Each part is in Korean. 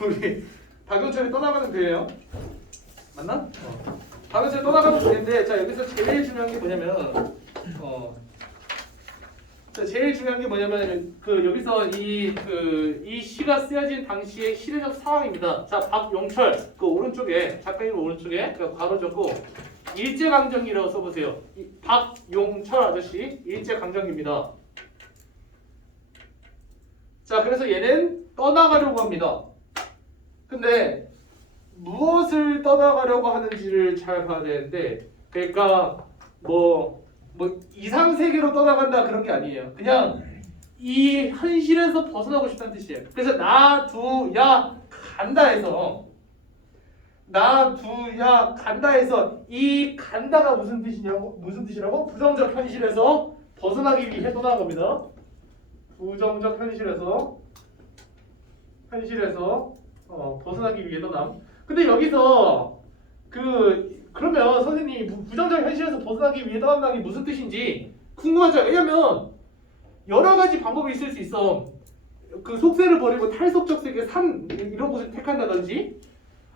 우리 박용철이 떠나가는 배예요. 맞나? 박용철이 떠나가는 배인데 자 여기서 제일 중요한 게 뭐냐면 자 제일 중요한 게 뭐냐면 그 여기서 이 시가 쓰여진 당시의 시대적 상황입니다. 자 박용철 그 오른쪽에 작가님 오른쪽에 그 괄호 적고 일제강점기라고 써보세요. 박용철 아저씨 일제강점기입니다. 자 그래서 얘는 떠나가려고 합니다. 근데 무엇을 떠나가려고 하는지를 잘 봐야 되는데 그러니까 뭐 이상 세계로 떠나간다 그런 게 아니에요. 그냥 이 현실에서 벗어나고 싶다는 뜻이에요. 그래서 놔두야 간다 해서 놔두야 간다 해서 이 간다가 무슨 뜻이라고? 부정적 현실에서 벗어나기 위해 떠나는 겁니다. 부정적 현실에서 벗어나기 위해 떠남. 근데 여기서 그러면 선생님이 부정적 현실에서 벗어나기 위해 떠난다는 게 무슨 뜻인지 궁금하죠? 왜냐면 여러 가지 방법이 있을 수 있어. 그 속세를 버리고 탈속적 세계 산 이런 곳을 택한다든지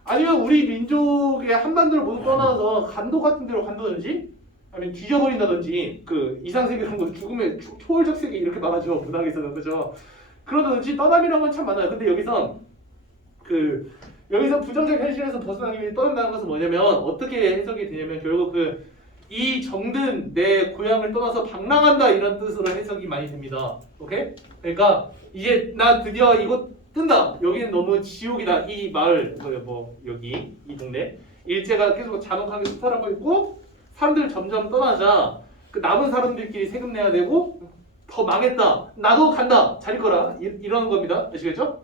아니면 우리 민족의 한반도를 모두 떠나서 간도 같은 데로 간다든지 아니면 뒤져버린다든지 그 이상 세계 이런 거 죽음의 초월적 세계 이렇게 말하죠 문학에서는 그죠? 그러다든지 떠남이라는 건 참 많아요. 근데 여기서 부정적 현실에서 벗어나기 위해 떠난다는 것은 뭐냐면 어떻게 해석이 되냐면 결국 이 정든 내 고향을 떠나서 방랑한다 이런 뜻으로 해석이 많이 됩니다. 오케이? 그러니까 이제 나 드디어 이곳 뜬다. 여기는 너무 지옥이다. 이 마을 여기 이 동네 일제가 계속 잔혹하게 수탈하고 있고 사람들 점점 떠나자 그 남은 사람들끼리 세금 내야 되고 더 망했다. 나도 간다. 잘 있거라. 이러는 겁니다. 아시겠죠?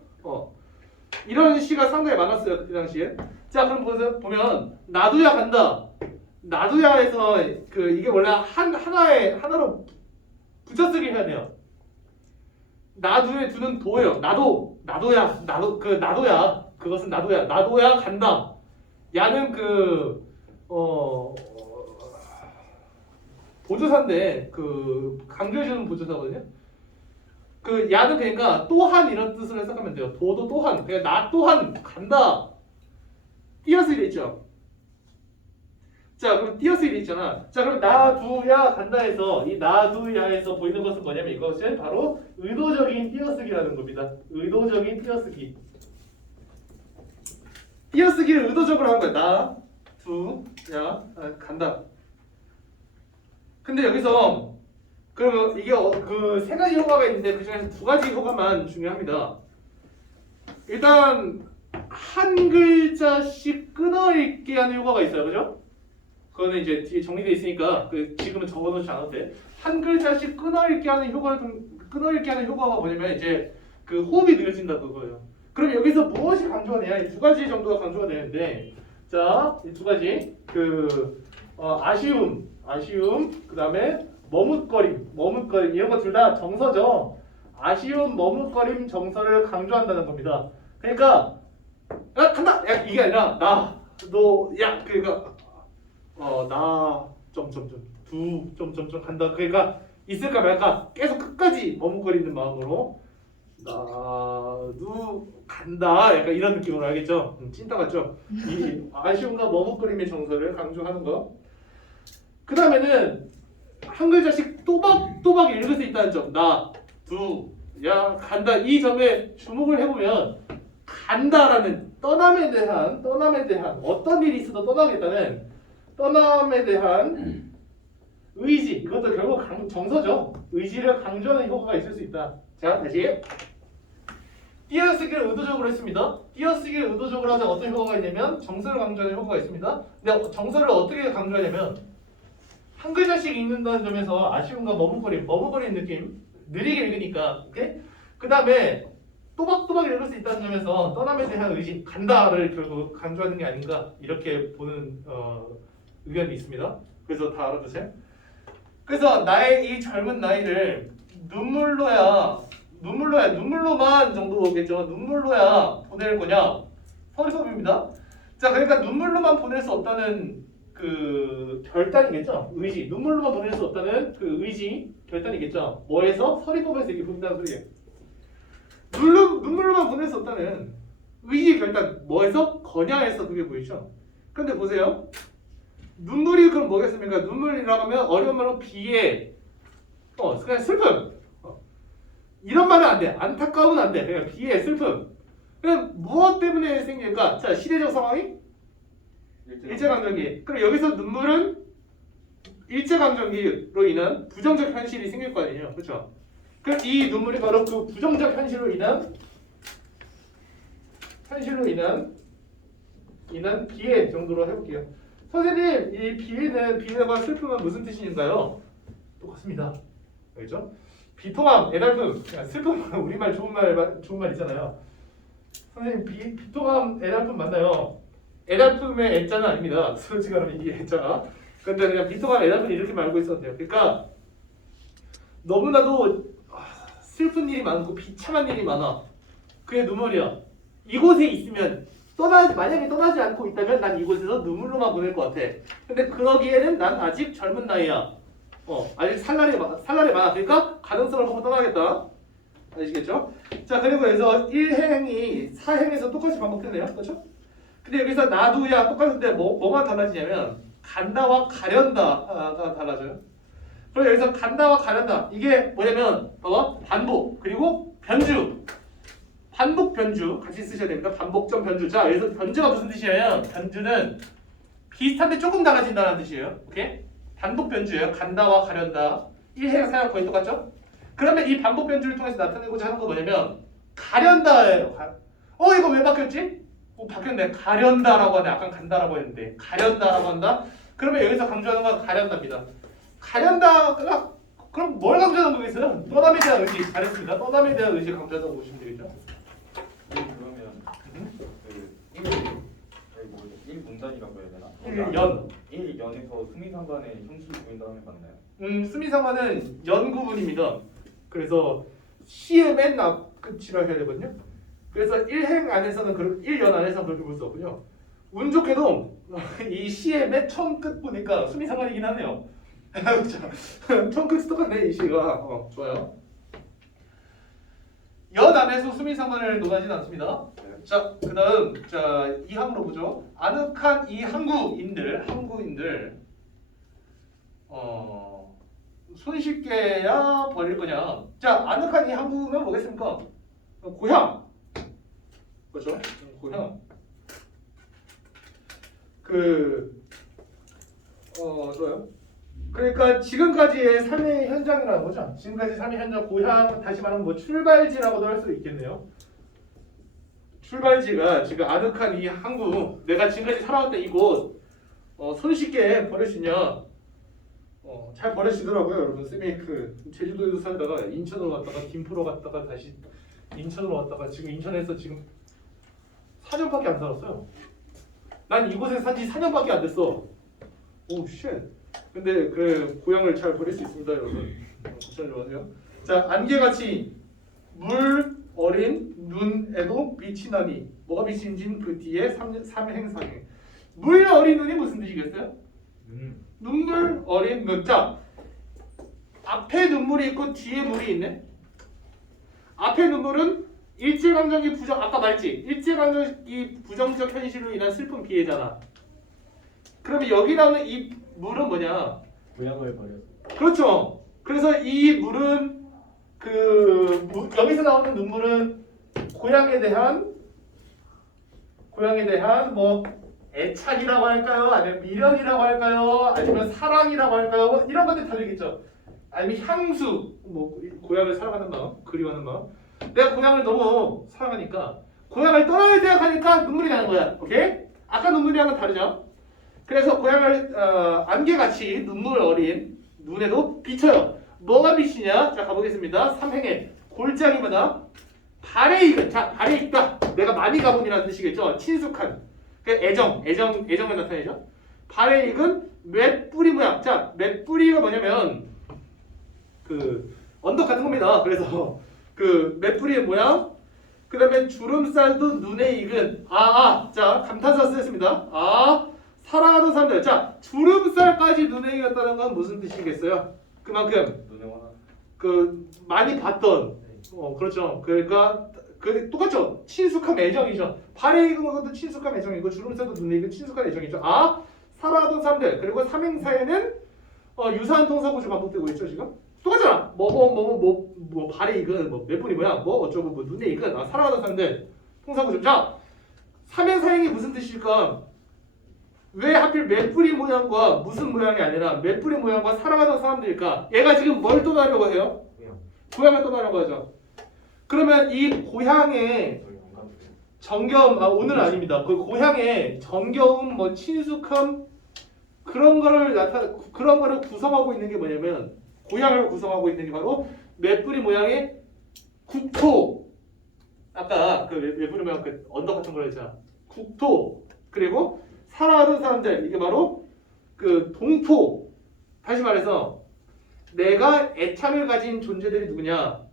이런 시가 상당히 많았어요 그때 당시에. 자 그럼 보면 나두야 간다. 나두야에서 이게 원래 하나로 붙여쓰기 해야 돼요. 나두에 두는 도예요. 나도야 나도야 그것은 나도야 간다. 야는 보조사인데 강조해주는 보조사거든요. 야는 그러니까 또한 이런 뜻으로 해석하면 돼요. 도도 또한. 그러니까 나 또한 간다. 띄어쓰기 돼 있죠. 자 그럼 띄어쓰기 돼 있잖아. 자 그럼 나두야 간다 해서 이 나두야에서 보이는 것은 뭐냐면 이것은 바로 의도적인 띄어쓰기라는 겁니다. 의도적인 띄어쓰기. 띄어쓰기를 의도적으로 한 거야. 나두야 간다. 근데 여기서 그러면 이게 세 가지 효과가 있는데 그 중에서 두 가지 효과만 중요합니다. 일단 한 글자씩 끊어읽게 하는 효과가 있어요, 그죠? 그거는 이제 뒤에 정리되어 있으니까 지금은 적어놓지 않아도 돼. 한 글자씩 끊어읽게 하는 효과가 뭐냐면 이제 호흡이 느려진다 그거예요. 그럼 여기서 무엇이 강조가 되냐? 이 두 가지 정도가 강조가 되는데, 자, 이 두 가지 아쉬움, 그 다음에 머뭇거림 이런 거 둘 다 정서죠. 아쉬움, 머뭇거림, 정서를 강조한다는 겁니다. 그러니까 야 간다. 야 이게 아니라 나너야 그러니까 나 점점점 두 점점점 간다. 그러니까 있을까 말까 계속 끝까지 머뭇거리는 마음으로 나도 간다. 약간 이런 느낌으로 알겠죠? 찐따 같죠? 이 아쉬움과 머뭇거림의 정서를 강조하는 거. 그 다음에는 한 글자씩 또박또박 읽을 수 있다는 점. 야 간다. 이 점에 주목을 해보면 간다라는 떠남에 대한 어떤 일이 있어도 떠나겠다는 떠남에 대한 의지. 이것도 결국 정서죠. 의지를 강조하는 효과가 있을 수 있다. 자 다시 띄어쓰기를 의도적으로 했습니다. 띄어쓰기를 의도적으로 하자 어떤 효과가 있냐면 정서를 강조하는 효과가 있습니다. 근데 정서를 어떻게 강조하냐면 한 글자씩 읽는다는 점에서 아쉬움과 머뭇거리는 느낌 느리게 읽으니까 오케이? 그 다음에 또박또박 읽을 수 있다는 점에서 떠남에 대한 의지 간다를 결국 강조하는 게 아닌가 이렇게 보는 의견이 있습니다. 그래서 다 알아두세요. 그래서 나의 이 젊은 나이를 눈물로만 정도겠죠. 눈물로야 보낼 거냐? 서리법입니다. 자 그러니까 눈물로만 보낼 수 없다는 결단이겠죠. 의지. 눈물로만 보낼 수 없다는 의지 결단이겠죠. 뭐에서? 서리법에서 이렇게 본다는 소리예요. 눈물로만 보낼 수 없다는 의지 결단 뭐에서? 건야에서 그게 보이죠? 근데 보세요. 눈물이 그럼 뭐겠습니까? 눈물이라고 하면 어려운 말로 비애, 그냥 슬픔. 이런 말은 안 돼. 안타까움은 안 돼. 그냥 비애, 슬픔. 그럼 무엇 때문에 생길까? 자, 시대적 상황이 일제강점기. 그럼 여기서 눈물은 일제강점기로 인한 부정적 현실이 생길 거 아니에요, 그렇죠? 그럼 이 눈물이 바로 그 부정적 현실로 인한 비애 정도로 해볼게요. 선생님, 이 비애와 슬픔은 무슨 뜻인가요? 똑같습니다. 알죠? 비통함, 애달픔, 슬픔, 우리말 좋은 말 있잖아요. 선생님, 비통함, 애달픔 맞나요? 애달픔의 애자는 아닙니다. 솔직히 말하면 이게 애자가. 근데 그냥 비통함, 애달픔 이렇게 말고 있어도 돼요. 그러니까 너무나도 슬픈 일이 많고 비참한 일이 많아. 그게 눈물이야. 이곳에 있으면 만약에 떠나지 않고 있다면 난 이곳에서 눈물로만 보낼 것 같아. 근데 그러기에는 난 아직 젊은 나이야. 아직 살날이 많아. 그러니까 가능성을 보고 떠나겠다. 아시겠죠? 자, 그리고 여기서 1행이 4행에서 똑같이 반복했네요. 그렇죠? 근데 여기서 나도야 똑같은데 뭐가 달라지냐면 간다와 가련다가 달라져요. 그럼 여기서 간다와 가련다 이게 뭐냐면 반복 그리고 변주. 반복 변주 같이 쓰셔야 됩니다. 반복점 변주. 자, 여기서 변주가 무슨 뜻이냐면 변주는 비슷한데 조금 달라진다는 뜻이에요. 오케이? 반복 변주예요. 간다와 가련다. 1행 4행 거의 똑같죠? 그러면 이 반복 변주를 통해서 나타내고자 하는 건 뭐냐면 가련다예요. 이거 왜 바뀌었지? 바뀌었네. 가련다라고 하네. 아까 간다라고 했는데 가련다라고 한다. 그러면 여기서 강조하는 건 가련다입니다. 가련다가 그럼 뭘 강조하는 거겠어요? 떠남에 대한 의지. 잘했습니다. 떠남에 대한 의지 강조한다고 보시면 되겠죠? 그러면 그 1문단이라고 해야 되나? 1연. 1연에서 수미상관의 형식이 보인다 하면 맞나요? 수미상관은 연 구분입니다. 그래서 시의 맨 앞 끝이라 해야 되거든요. 그래서 1행 안에서는 1연 안에서는 그렇게 볼 수 없군요. 운 좋게도 이 시의 맨 처음 끝 보니까 수미상관이긴 하네요. 처음 끝이 똑같네 이 시가. 좋아요. 연 안에서 수미상관을 논하지는 않습니다. 자, 그다음 2항으로 보죠. 아늑한 이 항구인들 손쉽게야 버릴 거냐? 자, 아늑한 이 항구는 뭐겠습니까? 고향. 그렇죠? 고향. 좋아요. 그러니까 지금까지의 삶의 현장이라는 거죠. 지금까지 삶의 현장, 고향, 다시 말하면 뭐 출발지라고도 할 수 있겠네요. 출발지가 지금 아늑한 이 항구, 내가 지금까지 살아왔던 이곳, 손쉽게 버릴 수 있냐? 잘 버리시더라고요, 여러분. 쌤이 제주도에서 살다가 인천으로 갔다가 김포로 갔다가 다시 인천으로 왔다가 지금 인천에서 지금 4년밖에 안 살았어요. 난 이곳에 산 지 4년밖에 안 됐어. 오, 쉣. 근데 고향을 잘 버릴 수 있습니다, 여러분. 걱정하지 마세요. 자, 안개같이 물 어린 눈에도 빛이 나니 뭐가 빛인지는 그 뒤에 3행사행. 물 어린 눈이 무슨 뜻이겠어요? 눈물 어린 눈. 자, 앞에 눈물이 있고 뒤에 물이 있네. 앞에 눈물은 일제강점기 아까 말했지. 일제강점기 부정적 현실로 인한 슬픈 비애잖아. 그러면 여기 나오는 이 물은 뭐냐? 고향을 버려서. 그렇죠. 그래서 이 물은 여기서 나오는 눈물은 고향에 대한 뭐 애착이라고 할까요? 아니면 미련이라고 할까요? 아니면 사랑이라고 할까요? 이런 것들 다 되겠죠. 아니면 향수, 뭐 고향을 사랑하는 마음, 그리워하는 마음. 내가 고향을 너무 사랑하니까 고향을 떠나야 생각하니까 눈물이 나는 거야. 오케이? 아까 눈물이랑은 다르죠. 그래서 고향을 안개같이 눈물 어린 눈에도 비쳐요. 뭐가 비치냐? 자, 가보겠습니다. 3행에 골장이 뭐다? 발에 익은. 자, 발에 익다. 내가 많이 가본이라는 뜻이겠죠. 친숙한. 애정을 나타내죠. 발에 익은 맷뿌리 모양. 자, 맷뿌리가 뭐냐면 언덕 같은 겁니다. 그래서 맷뿌리의 모양. 그 다음에 주름살도 눈에 익은. 자, 감탄사 쓰였습니다. 사랑하던 사람들. 자, 주름살까지 눈에 익었다는 건 무슨 뜻이겠어요? 그만큼 눈에 화나. 많이 봤던. 그렇죠. 그러니까 그 똑같죠? 친숙한 애정이죠. 발에 익은 것도 친숙한 애정이고 주름새도 눈에 익은 친숙한 애정이죠. 아 살아가던 사람들 그리고 삼행사에는 유사한 동사구조 반복되고 있죠 지금. 똑같잖아. 뭐 발에 익은 뭐 메뿌리 모양 뭐 어쩌고 뭐 눈에 익은 살아가던 사람들 동사구조. 자 삼행사행이 무슨 뜻일까? 왜 하필 메뿌리 모양과 무슨 모양이 아니라 메뿌리 모양과 살아가던 사람들일까? 얘가 지금 뭘 떠나려고 해요? 고향을 떠나려고 하죠. 그러면 이 고향의 정겨움, 오늘 아닙니다. 그 고향의 정겨움, 뭐 친숙함 그런 거를 구성하고 있는 게 뭐냐면 고향을 구성하고 있는 게 바로 메뿌리 모양의 국토. 아까 그 메뿌리 모양 그 언덕 같은 걸 했잖아. 국토 그리고 살아가던 사람들 이게 바로 그 동토. 다시 말해서 내가 애착을 가진 존재들이 누구냐?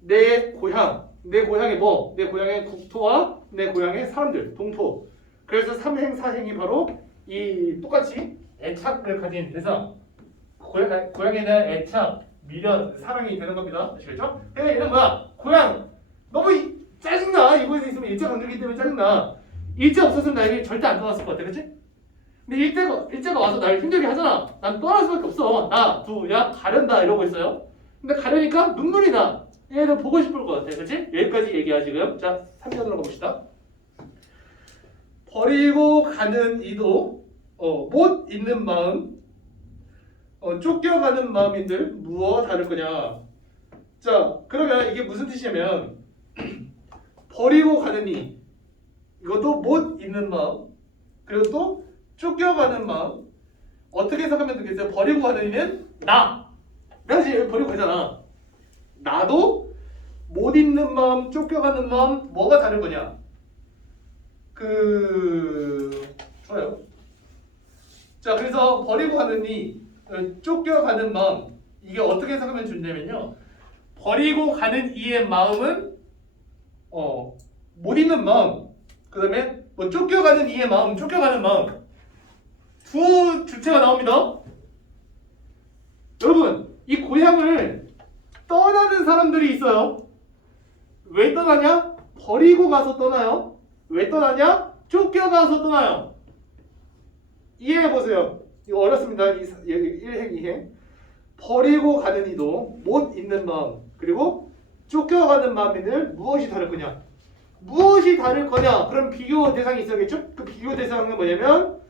내 고향, 내 고향의 뭐? 내 고향의 국토와 내 고향의 사람들, 동토. 그래서 삼행사행이 바로 이 똑같이 애착을 가진 대상, 고향에 대한 애착, 미련, 사랑이 되는 겁니다. 아시겠죠? 근데 얘는 뭐야? 고향 너무 짜증나. 이거에 있으면 일제 강점기 때문에 짜증나. 일제 없었으면 나에게 절대 안 떠났을 것 같아, 그렇지? 근데 일제가 와서 나를 힘들게 하잖아. 난 떠날 수밖에 없어. 나 두야 가련다 이러고 있어요. 근데 가려니까 눈물이 나. 얘는 보고 싶을 것 같아, 그렇지? 여기까지 얘기하 지금. 자, 3년으로 가봅시다. 버리고 가는 이도 못 있는 마음, 쫓겨가는 마음인들 무엇 다를 거냐? 자, 그러면 이게 무슨 뜻이냐면 버리고 가는 이 이것도 못 있는 마음 그리고 또 쫓겨가는 마음 어떻게 해석하면 되겠어요? 버리고 가는 이는 나. 내가 지금 버리고 가잖아. 나도 못 있는 마음, 쫓겨가는 마음 뭐가 다른 거냐? 좋아요. 자, 그래서 버리고 가는 이 쫓겨가는 마음 이게 어떻게 해석하면 좋냐면요. 버리고 가는 이의 마음은 못 있는 마음. 그다음에 뭐 쫓겨가는 이의 마음, 쫓겨가는 마음 두 주체가 나옵니다. 여러분, 이 고향을 떠나는 사람들이 있어요. 왜 떠나냐? 버리고 가서 떠나요. 왜 떠나냐? 쫓겨가서 떠나요. 이해해보세요. 이거 어렵습니다. 1행, 2행. 버리고 가는 이도 못 있는 마음 그리고 쫓겨가는 마음에는 무엇이 다를 거냐? 무엇이 다를 거냐? 그럼 비교 대상이 있어야겠죠? 그 비교 대상은 뭐냐면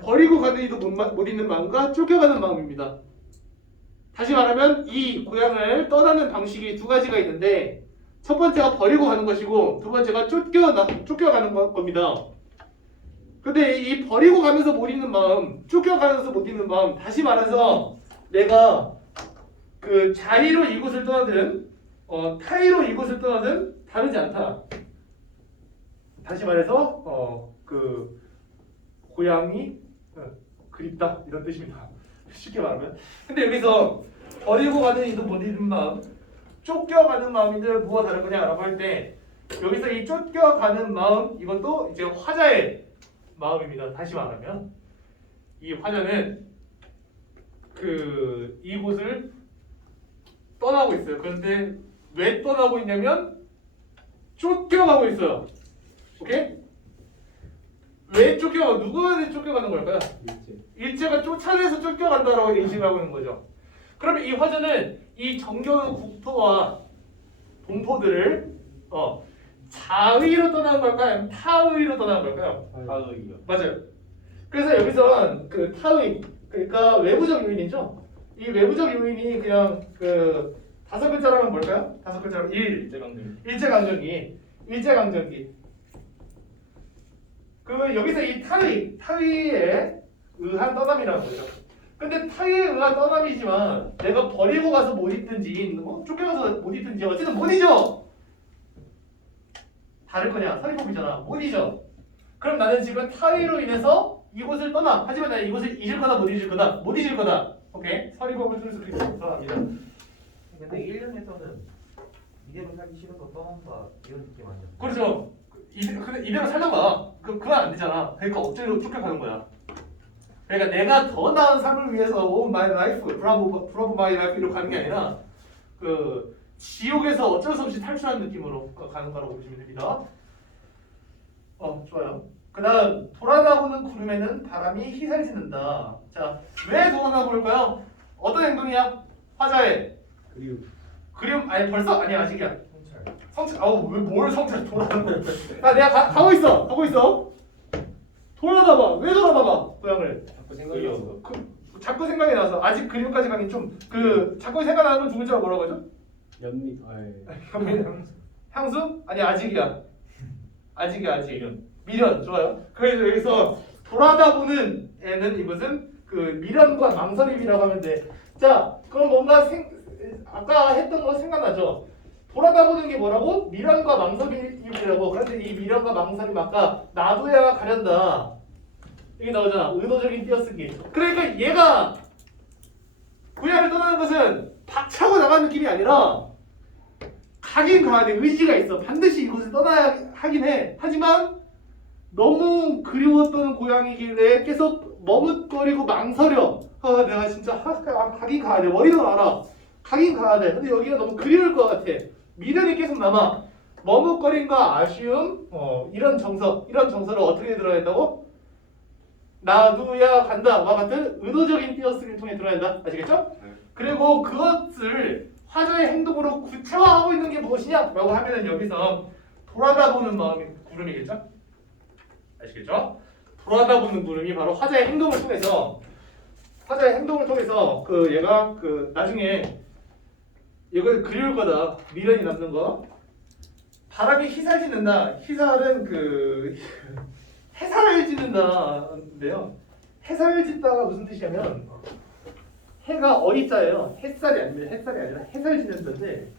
버리고 가는 이도 못 있는 마음과 쫓겨가는 마음입니다. 다시 말하면 이 고향을 떠나는 방식이 두 가지가 있는데 첫 번째가 버리고 가는 것이고 두 번째가 쫓겨가는 겁니다. 근데 이 버리고 가면서 못 있는 마음, 쫓겨가면서 못 있는 마음 다시 말해서 내가 그 자의로 이곳을 떠나든 타의로 이곳을 떠나든 다르지 않다. 다시 말해서 그 고향이 그립다 이런 뜻입니다. 쉽게 말하면. 근데 여기서 버리고 가는 이도 못 있는 마음, 쫓겨가는 마음인데 뭐가 다른 거냐라고 할 때 여기서 이 쫓겨가는 마음 이것도 이제 화자의 마음입니다. 다시 말하면 이 화자는 그 이곳을 떠나고 있어요. 그런데 왜 떠나고 있냐면 쫓겨가고 있어요. 오케이? 왜 누구한테 쫓겨가는 걸까요? 일제가 쫓아내서 쫓겨간다라고 인식하고 있는 거죠. 그러면 이 화자는 이 정겨운 국토와 동토들을 자의로 떠나는 걸까요? 아니면 타의로 떠나는 걸까요? 타의요. 맞아요. 그래서 여기서 그 타의 그러니까 외부적 요인이죠. 이 외부적 요인이 그냥 그 다섯 글자로 하면 뭘까요? 다섯 글자로 일제강점기. 그 여기서 이 타의에 의한 떠남이라는 거죠. 근데 타의에 의한 떠남이지만 내가 버리고 가서 못 있든지 쫓겨가서 못 있든지 어쨌든 못 잊어. 다를 거냐? 사리법이잖아. 못 잊어. 그럼 나는 지금 타의로 인해서 이곳을 떠나. 하지만 나는 이곳을 잊을 거다 못 잊을 거다. 못 잊을 거다. 오케이? 사리법을 쓸 수 있습니다. 근데 1년에서는 이대로 살기 싫어서 떠난다 이런 느낌 아니야? 그렇죠. 근데 이대로 살다가 그건 안 되잖아. 그러니까 억지로 쫓겨가는 거야. 그러니까 내가 더 나은 삶을 위해서 Oh my life, bravo my life 이렇게 가는 게 아니라 그 지옥에서 어쩔 수 없이 탈출하는 느낌으로 가는 거라고 보시면 됩니다. 좋아요. 그 다음 돌아다보는 구름에는 바람이 휘날리는다. 자, 왜 돌아다볼까요? 어떤 행동이야? 화자의 그림 아니 벌써 아니 아직이야. 성찰. 아우 뭘 성찰 돌아다는 거야. 내가 가고 있어. 돌아다봐. 왜 돌아다봐? 고향을. 자꾸 생각이 와서. 자꾸 생각이 나서 아직 그림까지 가긴 좀 자꾸 생각나는 건 두 글자가 뭐라고 하죠? 연미 향수? 아니 아직이야. 아직. 미련 좋아요. 그래서 여기서 돌아다보는 애는 이것은 그 미련과 망설임이라고 하면 돼. 자, 그럼 뭔가 아까 했던 거 생각나죠? 돌아다보는 게 뭐라고? 미련과 망설임이라고. 그런데 이 미련과 망설임 아까 놔둬야 가련다. 이게 나오잖아. 의도적인 띄어쓰기. 그러니까 얘가 고향을 떠나는 것은 박차고 나가는 느낌이 아니라 가긴 가야 돼. 의지가 있어. 반드시 이곳을 떠나야 하긴 해. 하지만 너무 그리웠던 고향이길래 계속 머뭇거리고 망설여. 내가 진짜 가긴 가야 돼. 머리도 알아. 가긴 가야 돼. 근데 여기가 너무 그리울 것 같아. 미련이 계속 남아. 머뭇거림과 아쉬움, 이런 정서를 어떻게 드러낸다고? 놔두야 간다와 같은 의도적인 띄어쓰기를 통해 드러낸다. 아시겠죠? 그리고 그것을 화자의 행동으로 구체화하고 있는 게 무엇이냐라고 하면은 여기서 돌아다보는 마음이 구름이겠죠? 아시겠죠? 돌아다보는 구름이 바로 화자의 행동을 통해서 그 얘가 그 나중에 이걸 그리울 거다. 미련이 남는 거. 바람이 휘살지는다. 휘살은 그 해살을 짓는다인데요. 해살을 짓다가 무슨 뜻이냐면 해가 어이자예요. 햇살이 아니라 해살 짓는다인데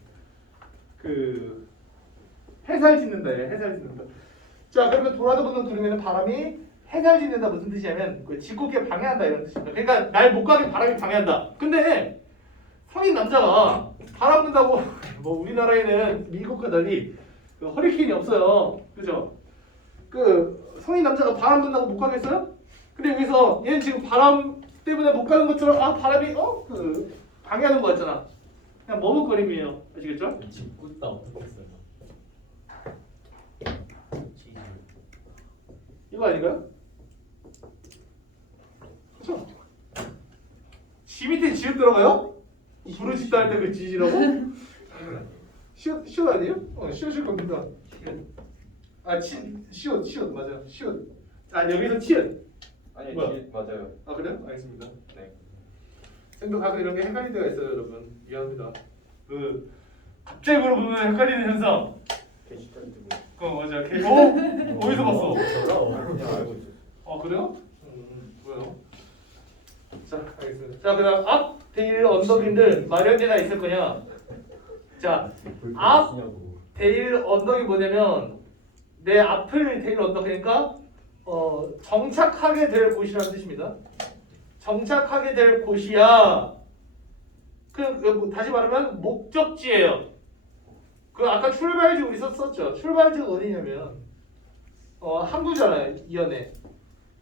그 해살 짓는다예요. 해살 짓는다. 자, 그러면 돌아다보는 구름에는 바람이 해살 짓는다 무슨 뜻이냐면 그 짓궂게 방해한다 이런 뜻입니다. 그러니까 날 못 가게 바람이 방해한다. 근데 성인 남자가 바람 분다고 뭐 우리나라에는 미국과 달리 그 허리케인이 없어요. 그죠? 그 성인 남자가 바람 분다고 못 가겠어요? 근데 여기서 얘는 지금 바람 때문에 못 가는 것처럼 바람이 그 방해하는 거 같잖아. 그냥 머뭇거림이에요. 아시겠죠? 짓궂다 어떻게 써요? 이거 아닌가요? 그렇죠? 지 밑에 지읒 들어가요? 부르짖다 할 때 그 지지라고? 시옷 아니에요? 시옷일 겁니다. 시옷 맞아요. 시옷. 여기서 치읓. 아니 뭐야? 맞아요. 그래요? 알겠습니다. 네. 쌤도 가끔 이런 게 헷갈릴 때가 있어요, 여러분. 미안합니다. 갑자기 물어보면 헷갈리는 현상. 게시판트 맞아요. 어디서 봤어? 그냥 알고 있어요. 그래요? 뭐요? 자, 알겠습니다. 자, 그다음 앞 데일 언덕인들 마련이나 있을 거냐? 자, 앞 데일 언덕이 뭐냐면 내 앞을 데일 언덕 그러니까 정착하게 될 곳이라는 뜻입니다. 정착하게 될 곳이야. 다시 말하면 목적지예요. 아까 출발지 우리 썼죠. 출발지가 어디냐면 항구잖아요. 이연에.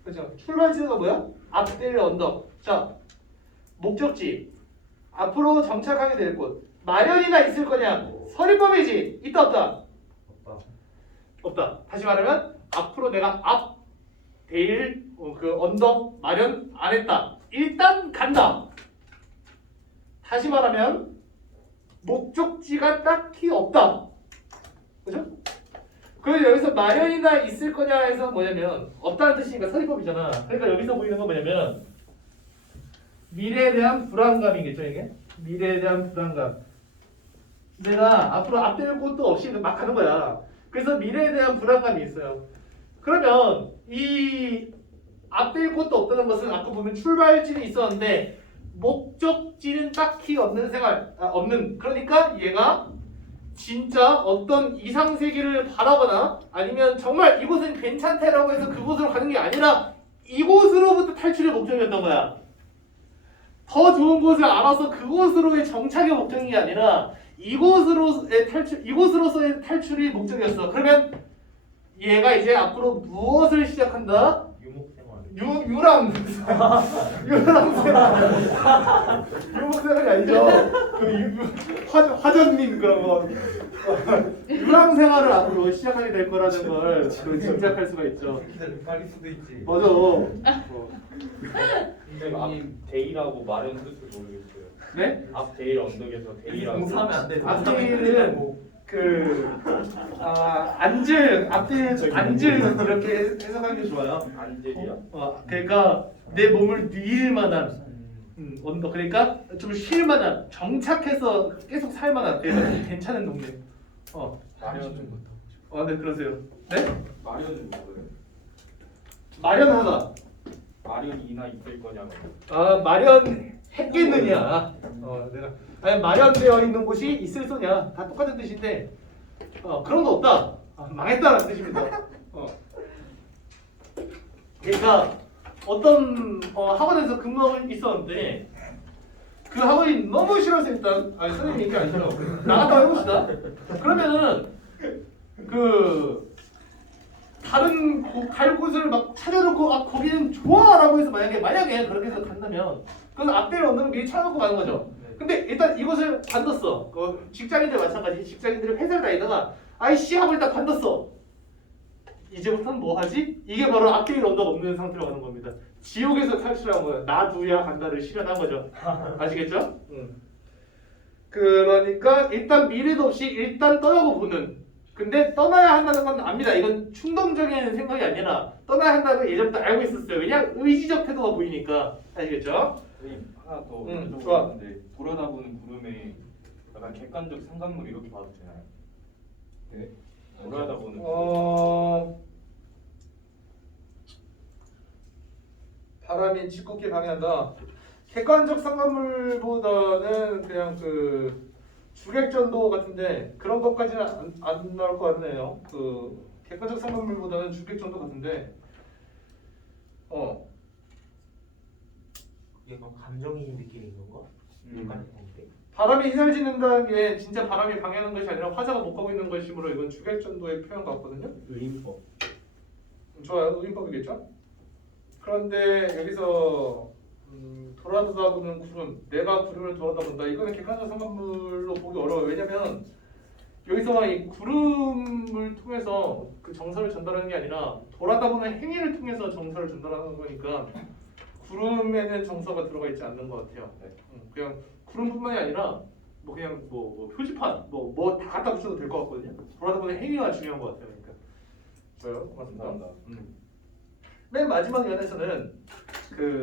그렇죠. 출발지가 뭐야? 앞데일 언덕. 자, 목적지. 앞으로 정착하게 될 곳. 마련이나 있을 거냐? 서리법이지. 있다 없다? 없다. 다시 말하면 앞으로 내가 앞 데일 그 언덕 마련 안 했다. 일단 간다. 다시 말하면 목적지가 딱히 없다. 그죠? 그래서 여기서 마련이나 있을 거냐 해서 뭐냐면 없다는 뜻이니까 서리법이잖아. 그러니까 여기서 보이는 건 뭐냐면 미래에 대한 불안감이겠죠 이게? 미래에 대한 불안감. 내가 앞으로 앞댈 곳도 없이 막 가는 거야. 그래서 미래에 대한 불안감이 있어요. 그러면 이 앞댈 곳도 없다는 것은 아까 보면 출발지는 있었는데 목적지는 딱히 없는 없는. 그러니까 얘가 진짜 어떤 이상 세계를 바라거나 아니면 정말 이곳은 괜찮다라고 해서 그곳으로 가는 게 아니라 이곳으로부터 탈출의 목적이었던 거야. 더 좋은 곳을 알아서 그곳으로의 정착의 목적이 아니라 이곳으로서의 탈출이 목적이었어. 그러면 얘가 이제 앞으로 무엇을 시작한다? 유랑 유목생활이 아니죠. 화전민 그런 거 유랑 생활을 앞으로 시작하게 될 거라는 걸 짐작할 수가 있죠. 기다려 빨리 수도 있지. 맞아. 근데 앞 데이라고 말은 뜻을 모르겠어요. 네? 앞 데일 언덕에서 데이라고. 공사하면 안 돼. 앞뒤는 앉을 앞뒤 앉을 이렇게 해석하는 게 좋아요. 안젤이야? 그러니까 내 몸을 뉘일 만한 언덕 그러니까 좀 쉴 만한 정착해서 계속 살 만한 그러니까 좀 괜찮은 동네. 마련은 네 그러세요. 네? 마련은 뭐예요? 마련하다. 마련이나 있을 거냐고. 마련했겠느냐. 내가 아니 마련되어 있는 곳이 있을 소냐 다 똑같은 뜻인데 그런 거 없다. 망했다라는 뜻입니다. 그러니까 어떤 학원에서 근무하고 있었는데 그 학원이 너무 싫어서 일단 선생님 얘기 아니죠. 나갔다 해봅시다. 그러면은 다른 갈 곳을 막 찾아놓고 거기는 좋아라고 해서 만약에 그렇게 해서 간다면 그건 앞뒤를 얻는 미리 찾아놓고 가는 거죠. 근데 일단 이곳을 관뒀어. 직장인들 마찬가지. 직장인들이 회사를 다니다가 아이씨 하고 일단 관뒀어. 이제부터는 뭐 하지? 이게 바로 앞뒤를 얻어 없는 상태로 가는 겁니다. 지옥에서 탈출한 거야. 나두야 간다를 실현한 거죠. 아시겠죠? 그러니까 일단 미래도 없이 일단 떠나고 보는. 근데 떠나야 한다는 건 압니다. 이건 충동적인 생각이 아니라 떠나야 한다는 걸 예전부터 알고 있었어요. 왜냐? 의지적 태도가 보이니까. 아시겠죠? 선생님 하나 더 좋아. 여쭤보는데 돌아다보는 구름에 약간 객관적 상관물 이렇게 봐도 되나요? 네. 돌아다보는 바람이 짓궂게 방해한다. 객관적 상관물보다는 그냥 주객전도 같은데 그런 것까지는 안 나올 것 같네요. 객관적 상관물보다는 주객전도 같은데 얘가 감정이 느끼는 건가? 약간 건데. 바람이 휘날지는다는 게 진짜 바람이 방해하는 것이 아니라 화자가 못 가고 있는 것이므로 이건 주객전도의 표현 같거든요. 의인법. 좋아요. 의인법이겠죠. 그런데 여기서 돌아다보는 구름, 내가 구름을 돌아다본다. 이거는 객관적 상관물로 보기 어려워요. 왜냐면 여기서 이 구름을 통해서 그 정서를 전달하는 게 아니라 돌아다보는 행위를 통해서 정서를 전달하는 거니까 구름에는 정서가 들어가 있지 않는 것 같아요. 그냥 구름뿐만이 아니라 그냥 표지판 뭐 다 갖다 붙여도 될 것 같거든요. 돌아다보는 행위가 중요한 것 같아요. 그러니까 좋아요. 고맙습니다. 감사합니다. 맨 마지막 연에서는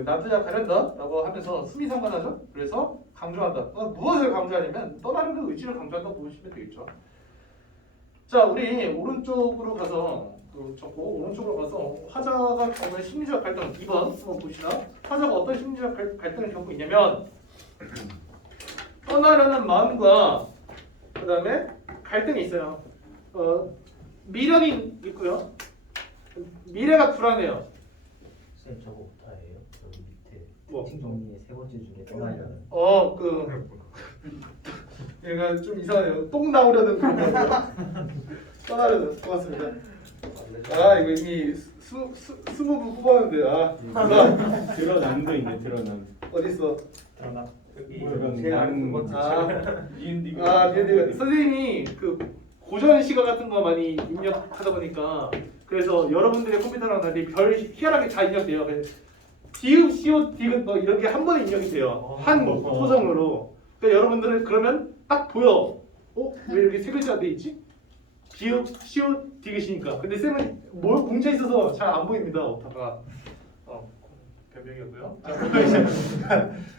남자 가련다라고 하면서 수미상관하죠. 그래서 강조한다. 무엇을 강조하냐면 떠나는 그 의지를 강조한다고 보시면 되겠죠. 자, 우리 오른쪽으로 가서 적고 오른쪽으로 가서 화자가 겪는 심리적 갈등 2번 한번 봅시다. 화자가 어떤 심리적 갈등을 겪고 있냐면 떠나려는 마음과 그 다음에 갈등이 있어요. 미련이 있고요. 미래가 불안해요. 쌤 저거 오타예요? 여기 밑에 뭐? 특징 정리의 세 번째 중에 떠나려는. 얘가 좀 이상해요. 똥 나오려는 그런 거고요. 떠나려는. 고맙습니다. 이거 이미 스무부 뽑았는데 드러남도 있네. 드러남. 어디 있어? 그러나 여기 그건 제일 나는- 두 번째. 미안해. 선생님이 고전 시가 같은 거 많이 입력하다 보니까 그래서 여러분들의 컴퓨터랑 달리 별 희한하게 다 입력돼요. 디귿, 시옷, 디귿 이런 게 한 번에 입력이 돼요. 한 소정으로. 그러니까 여러분들은 그러면 딱 보여. 왜 이렇게 세 글자 돼 있지? 디귿, 시옷, 디귿이니까. 근데 쌤은 공짜 있어서 잘 안 보입니다. 오타가. 변명이었고요.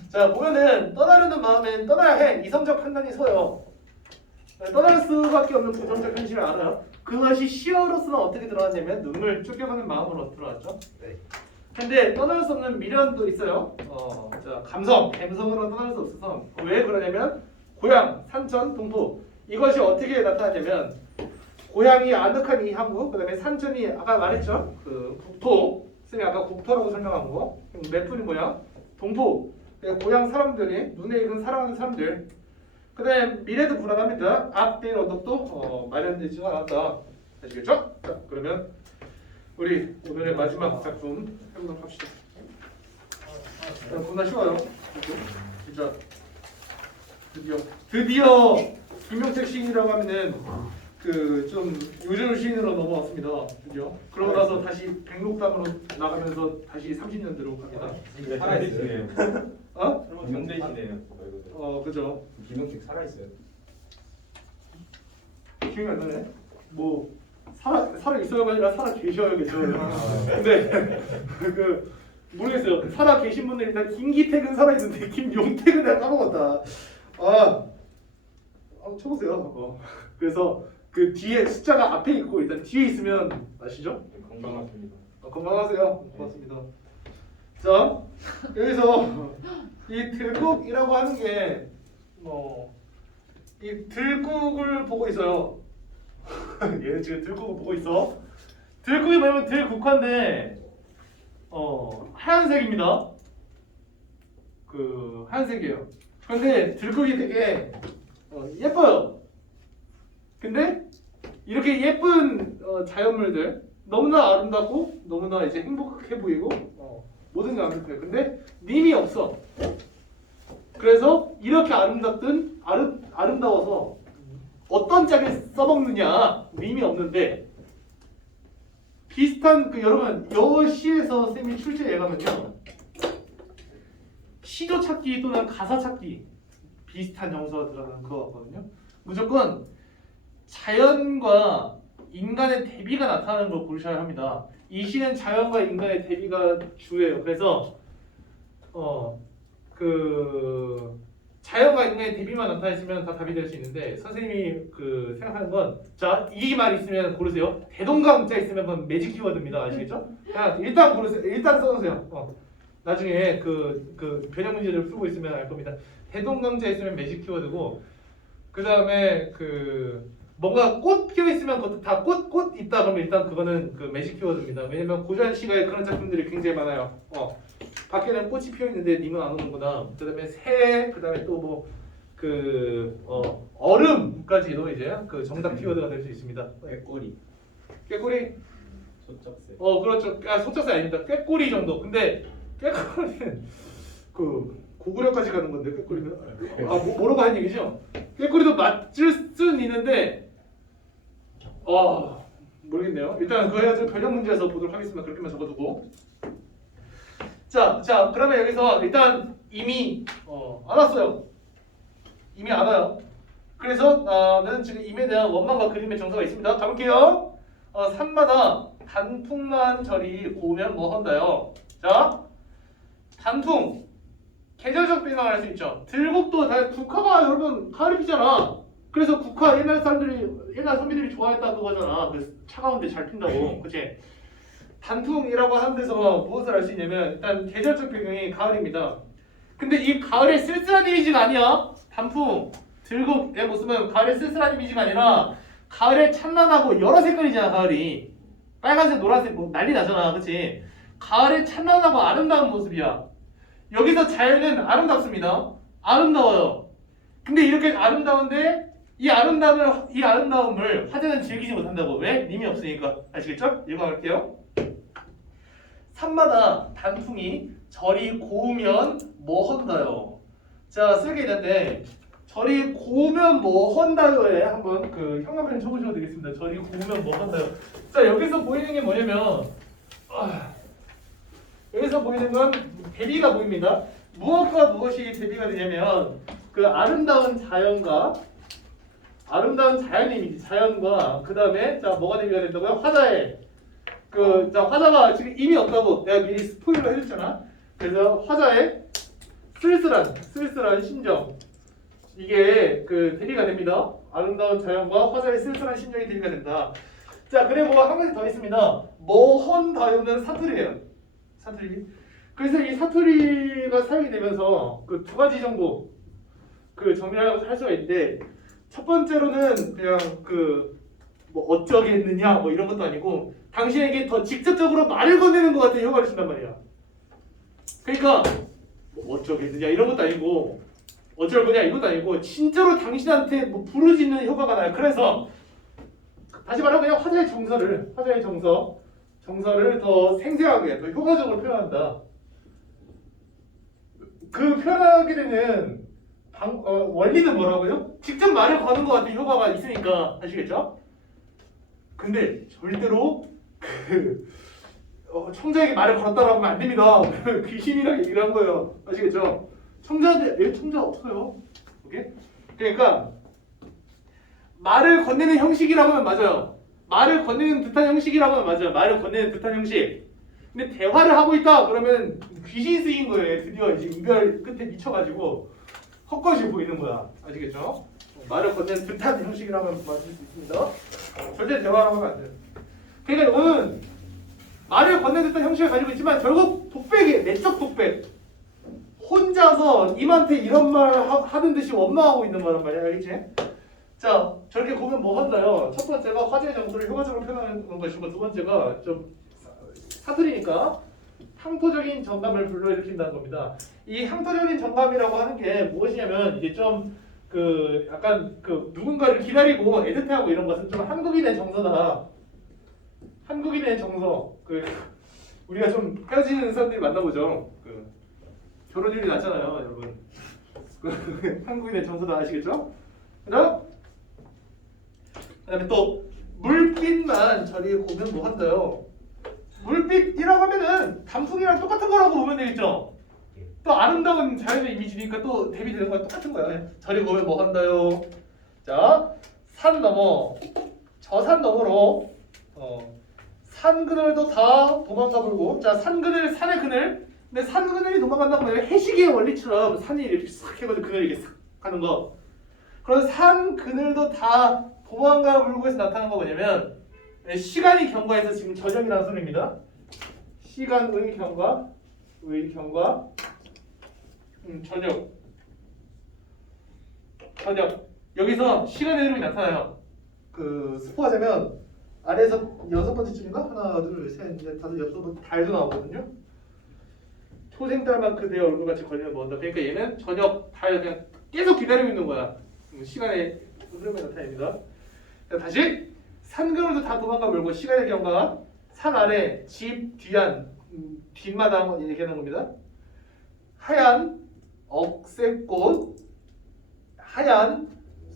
자 보면은 떠나려는 마음엔 떠나야 해. 이성적 판단이 서요. 떠날 수밖에 없는 부정적 현실을 알아요. 그것이 시어로서는 어떻게 드러났냐면 눈물 쫓겨가는 마음으로 드러났죠. 네. 근데 떠날 수 없는 미련도 있어요. 자 감성으로 떠날 수 없어서 왜 그러냐면 고향, 산천, 동부 이것이 어떻게 나타나냐면 고향이 아늑한 이 항구, 그다음에 산천이 아까 말했죠. 국토, 쌤이 아까 국토라고 설명한 거. 메뚜리 모양, 동부 고향 사람들이 눈에 익은 사랑하는 사람들. 그다음에 미래도 불안합니다. 앞뒤 언덕도 마련되지 않았다. 아시겠죠? 자 그러면 우리 오늘의 마지막 작품 해보도록 합시다. 겁나 쉬워요. 진짜 드디어 김용택 시인이라고 하면은 그 좀 요즘 시인으로 넘어왔습니다. 드디어. 그러고 나서 다시 백록담으로 나가면서 다시 30년대로 갑니다. 살아있으네요. 어? 현대시네요. 그죠. 김용택 살아있어요. 기억이 안 나네. 뭐 살아 있어요가 아니라 살아 계셔야겠죠. 근데 그 모르겠어요. 살아 계신 분들 일단 김기택은 살아 있는데 김용택은 내가 까먹었다. 쳐보세요. 그래서 그 뒤에 숫자가 앞에 있고 일단 뒤에 있으면 아시죠? 건강하십니다. 건강하세요. 고맙습니다. 자 여기서 이 들국이라고 하는 게 이 들국을 보고 있어요. 얘는 지금 들국을 보고 있어. 들국이 뭐냐면 들국화인데 하얀색입니다. 그 하얀색이에요. 그런데 들국이 되게 예뻐요. 근데 이렇게 예쁜 자연물들 너무나 아름답고 너무나 이제 행복해 보이고 모든 게 완벽해요. 근데 님이 없어. 그래서 이렇게 아름다워서 어떤 짝을 써먹느냐 님이 없는데 비슷한 여러분 여시에서 쌤이 출제해 가면요 시조 찾기 또는 가사 찾기 비슷한 정서가 들어가는 그거 같거든요. 무조건 자연과 인간의 대비가 나타나는 걸 고르셔야 합니다. 이 시는 자연과 인간의 대비가 주예요. 그래서 그 자연과 인간의 대비만 나타냈으면 다 답이 될 수 있는데 선생님이 그 생각하는 건 자 이 말 있으면 고르세요. 대동강자 있으면 그건 매직 키워드입니다. 아시겠죠? 그냥 일단 고르세요. 일단 써놓으세요. 나중에 그 변형 문제를 풀고 있으면 알 겁니다. 대동강자 있으면 매직 키워드고 그 다음에 그 뭔가 꽃 피어 있으면 그것도 다 꽃 있다 그러면 일단 그거는 그 매직 키워드입니다. 왜냐면 고전 시가에 그런 작품들이 굉장히 많아요. 밖에는 꽃이 피어 있는데 님은 안 오는구나. 그다음에 새, 그다음에 또 뭐 그 얼음까지도 이제 그 정답 키워드가 될 수 있습니다. 꾀꼬리. 꾀꼬리? 소쩍새. 그렇죠. 소쩍새 아닙니다. 꾀꼬리 정도. 근데 꾀꼬리는 그 고구려까지 가는 건데 꾀꼬리는 뭐라고 하는 얘기죠? 꾀꼬리도 맞을 수는 있는데 모르겠네요. 일단 그거 해가지고 변형 문제에서 보도록 하겠습니다. 그렇게만 적어두고. 자 그러면 여기서 일단 이미 알았어요. 이미 알아요. 그래서 나는 지금 임에 대한 원망과 그림의 정서가 있습니다. 가볼게요. 산마다 단풍만 저리 고우면 뭐 한다요. 자 단풍 계절적變化할 수 있죠. 들국도 다 국화가 여러분 가을에 피잖아. 그래서 국화 옛날 선비들이 좋아했다 그거잖아. 그 차가운데 잘 핀다고. 그치? 단풍이라고 하는 데서 무엇을 알 수 있냐면 일단 계절적 배경이 가을입니다. 근데 이 가을의 쓸쓸한 이미지가 아니야. 단풍, 들국의 모습은 가을의 쓸쓸한 이미지가 아니라 가을에 찬란하고 여러 색깔이잖아. 가을이 빨간색, 노란색 뭐 난리 나잖아. 그치? 가을에 찬란하고 아름다운 모습이야. 여기서 자연은 아름답습니다. 아름다워요. 근데 이렇게 아름다운데 이 아름다움을 화제는 즐기지 못한다고. 왜? 님이 없으니까. 아시겠죠? 읽어갈게요. 산마다 단풍이 저리 고우면 뭐 헌다요. 자 쓰게 있는데 저리 고우면 뭐 헌다요에 한번 그 형광펜 쳐보셔도 되겠습니다. 저리 고우면 뭐 헌다요. 자 여기서 보이는 게 뭐냐면 여기서 보이는 건 대비가 보입니다. 무엇과 무엇이 대비가 되냐면 그 아름다운 자연과 아름다운 자연 이미지, 자연과 그 다음에 자 뭐가 대비가 된다고요? 화자의 자 화자가 지금 이미 없다고 내가 미리 스포일러 해줬잖아. 그래서 화자의 쓸쓸한 심정 이게 그 대비가 됩니다. 아름다운 자연과 화자의 쓸쓸한 심정이 대비가 된다. 자 그리고 한 가지 더 있습니다. 뭐헌다요는 사투리예요. 사투리. 그래서 이 사투리가 사용이 되면서 그 두 가지 정도 그 정리를 할 수가 있는데 첫 번째로는 그냥 그 뭐 어쩌겠느냐 뭐 이런 것도 아니고 당신에게 더 직접적으로 말을 건네는 것 같은 효과를 준단 말이야. 그러니까 뭐 어쩌겠느냐 이런 것도 아니고 어쩔 거냐 이것도 아니고 진짜로 당신한테 뭐 부르짖는 효과가 나요. 그래서 다시 말하면 그냥 화자의 정서 정서를 더 생생하게, 더 효과적으로 표현한다. 그 표현하게 되는 원리는 뭐라고요? 직접 말을 거는 것 같은 효과가 있으니까 아시겠죠? 근데 절대로 청자에게 말을 걸었다고 하면 안 됩니다. 귀신이랑 얘기를 한 거예요. 아시겠죠? 청자한테 청자 없어요. 오케이? 그러니까 말을 건네는 형식이라고 하면 맞아요. 말을 건네는 듯한 형식이라고 하면 맞아요. 말을 건네는 듯한 형식. 근데 대화를 하고 있다 그러면 귀신 쓰인 거예요. 드디어 이제 이별 끝에 미쳐가지고 헛것이 보이는 거야. 아시겠죠? 말을 건네는 듯한 형식이라고 하면 맞을 수 있습니다. 절대 대화라고 하면 안 돼요. 그러니까 이거는 말을 건네는 듯한 형식을 가지고 있지만 결국 독백이에요. 내적 독백. 혼자서 님한테 이런 말 하는 듯이 원망하고 있는 거란 말이야. 알겠지? 자, 저렇게 보면 뭐 한다요? 첫 번째가 화제의 정서를 효과적으로 표현하는 것이고 두 번째가 좀 사투리니까 항토적인 정감을 불러일으킨다는 겁니다. 이 항토적인 정감이라고 하는 게 무엇이냐면 이제 좀 그 약간 그 누군가를 기다리고 애틋해하고 이런 것은 좀 한국인의 정서다. 한국인의 정서. 그 우리가 좀 헤어지는 사람들이 만나보죠. 그 결혼율이 낮잖아요, 여러분. 한국인의 정서다 아시겠죠? 그다음에 또 물빛만 저리 보면 뭐 한다요? 물빛이라고 하면은 단풍이랑 똑같은 거라고 보면 되겠죠? 또 아름다운 자연의 이미지니까 또 대비되는 거랑 똑같은 거야. 저리 보면 뭐 한다요? 자, 산 너머, 저 산 너머로 산 그늘도 다 도망가 불고, 자, 산 그늘, 산의 그늘. 근데 산 그늘이 도망간다고 하면 해시계의 원리처럼 산이 이렇게 싹 해가지고 그늘이 이렇게 싹 가는 거. 그런 산 그늘도 다 도망가 불고에서 나타난 거 뭐냐면 시간이 경과해서 지금 저녁이라는 소리입니다. 시간의 경과, 의 경과, 저녁. 저녁. 여기서 시간의 흐름이 나타나요. 그 스포하자면 아래에서 6번째쯤인가? 하나, 둘, 셋, 넷, 다섯, 여섯 번 달도 나오거든요. 초생달만 그대의 얼굴같이 걸리면 뭐한다. 그러니까 얘는 저녁, 달 그냥 계속 기다리고 있는 거야. 시간의 흐름이 나타납니다. 자, 다시 산 그늘도 다 도망가 물고 시간의 경과, 산 아래 집 뒤안 뒷마당 얘기하는 겁니다. 하얀 억새꽃, 하얀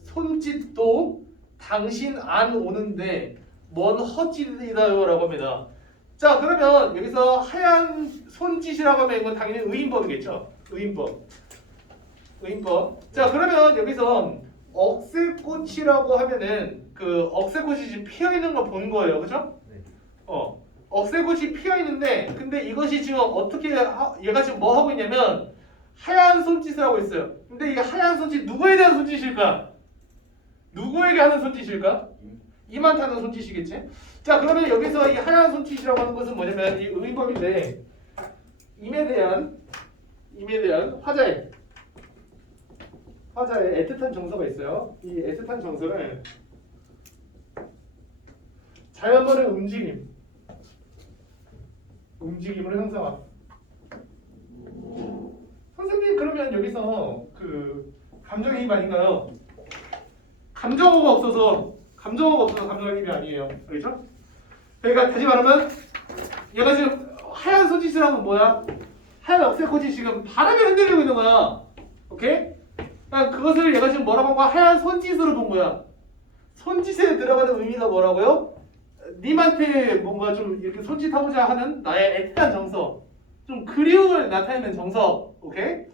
손짓도 당신 안 오는데 뭔 헛짓이다요라고 합니다. 자, 그러면 여기서 하얀 손짓이라고 하면 이건 당연히 의인법이겠죠. 의인법. 자, 그러면 여기서 억새꽃이라고 하면은 그 억새꽃이 지금 피어 있는 걸 본 거예요, 그죠? 네. 억새꽃이 피어 있는데, 근데 이것이 지금 어떻게 얘가 지금 뭐 하고 있냐면 하얀 손짓을 하고 있어요. 근데 이 하얀 손짓 누구에 대한 손짓일까? 누구에게 하는 손짓일까? 임한테 하는 손짓이겠지? 자, 그러면 여기서 이 하얀 손짓이라고 하는 것은 뭐냐면 이 의인법인데 임에 대한 화자의 애틋한 정서가 있어요. 이 애틋한 정서를 자연만의 움직임으로 형성함. 선생님, 그러면 여기서 그 감정이입 아닌가요? 감정어가 없어서 감정이입이 아니에요. 알겠죠? 그러니까 다시 말하면 얘가 지금 하얀 손짓을 하면 뭐야? 하얀 억새꽃이 지금 바람에 흔들리고 있는 거야. 오케이? 그러니까 그것을 얘가 지금 뭐라고 한 거야? 하얀 손짓으로 본 거야. 손짓에 들어가는 의미가 뭐라고요? 님한테 뭔가 좀 이렇게 손짓하고자 하는 나의 애틋한 정서, 좀 그리움을 나타내는 정서, 오케이?